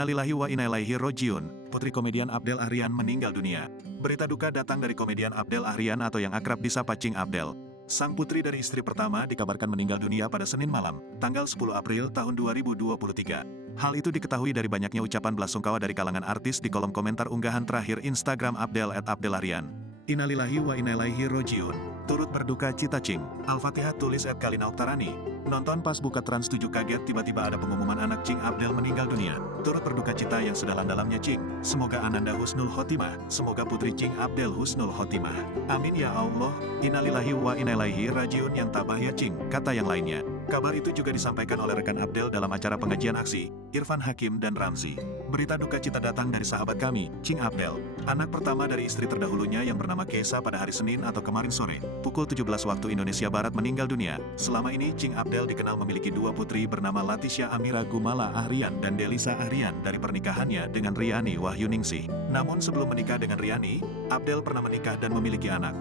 Innalillahi wa inna ilaihi rojiun, putri komedian Abdel Aryan meninggal dunia. Berita duka datang dari komedian Abdel Aryan atau yang akrab disapa Cing Abdel. Sang putri dari istri pertama dikabarkan meninggal dunia pada Senin malam, tanggal 10 April tahun 2023. Hal itu diketahui dari banyaknya ucapan belasungkawa dari kalangan artis di kolom komentar unggahan terakhir Instagram Abdel @abdelaryan. Innalillahi wa inna ilaihi rojiun. Turut berduka cita Cing. Al-Fatihah tulis @Kalina Oktarani. Nonton pas buka Trans 7 kaget tiba-tiba ada pengumuman anak Cing Abdel meninggal dunia. Turut berduka cita yang sedalam-dalamnya Cing. Semoga Ananda husnul khotimah. Semoga putri Cing Abdel husnul khotimah. Amin ya Allah. Innalillahi wa inna ilaihi rajiun yang tabah ya Cing, kata yang lainnya. Kabar itu juga disampaikan oleh rekan Abdel dalam acara pengajian aksi, Irfan Hakim dan Ramzi. Berita duka cita datang dari sahabat kami, Cing Abdel, anak pertama dari istri terdahulunya yang bernama Keisa pada hari Senin atau kemarin sore, pukul 17 waktu Indonesia Barat meninggal dunia. Selama ini Cing Abdel dikenal memiliki dua putri bernama Latisya Amira Gumala Ahrian dan Delisa Ahrian dari pernikahannya dengan Riani Wahyuningsih. Namun sebelum menikah dengan Riani, Abdel pernah menikah dan memiliki anak.